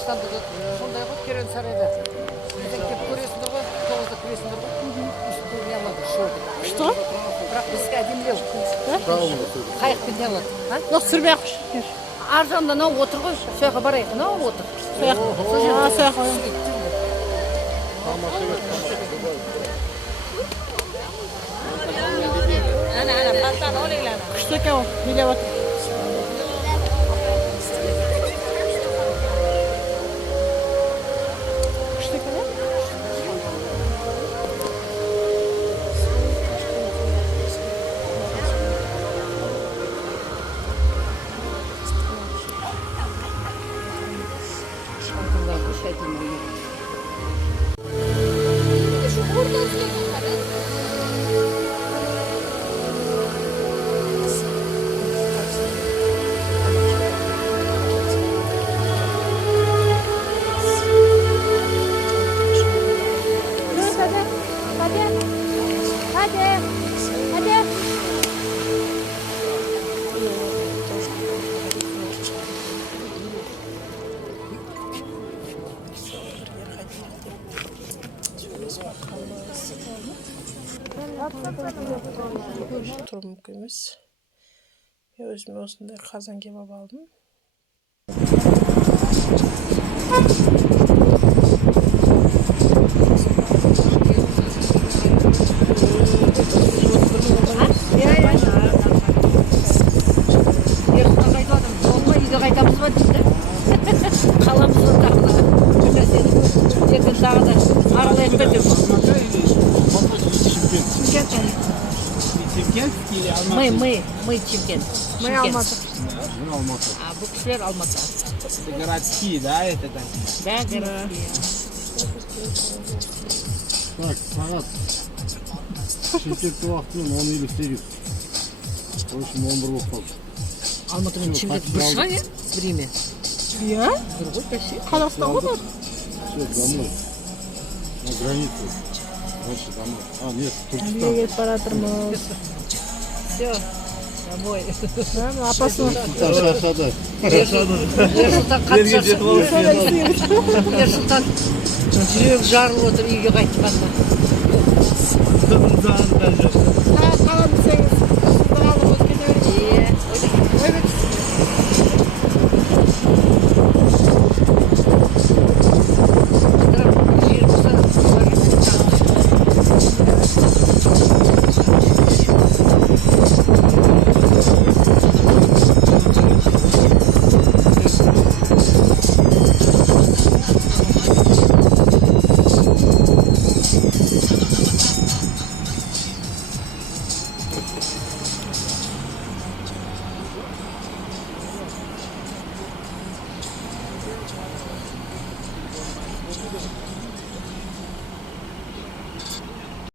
Түркістанда да сондай ғой Керенсарайда. Сізден келіп көресіңдер ғой, 9-да көресіңдер ғой. Үстін не алады, шоуды. Что? Бірақ бізге әдемілеу. Қайықпен не алады. Жоқ, сүрмей ақ кеш. Ар жағында мынау отыр ғой, сол жаққа барайық. Мынау отыр. Сол жаққа. Күшті екен ол, билеп отыр. Күшті екен, иә? Тұру мүмкін емес. Өзіме осындай қазан кебап алдым. Үйге қайтамыз ба дейді. Қаламыз ба тағы да. Ертең тағы да аралайық та деп. Чимкент или Алматы? Мы Чимкент. Мы Алматы. Ну, Алматы. А бұл кісілер Алматы. Это городские, да, это так? Да, городские. Так, сағат шымкентті уақытымен 10:58. В общем, 11 болып қалды. Алматы мен Чимкент бір шыға, е? Время. Иә? Бір ғой, почти. Қазақстан ғой бұл. Все, домой. На границу. Дальше домой. А, нет, Неге Түркістан. кетіп бара жатырмыз. Все, домой. Апасының Шаршады. Ерсұлтан қатты шаршады. Ерсұлтан жүрек жарылып отыр үйге қайтқанда. Даже.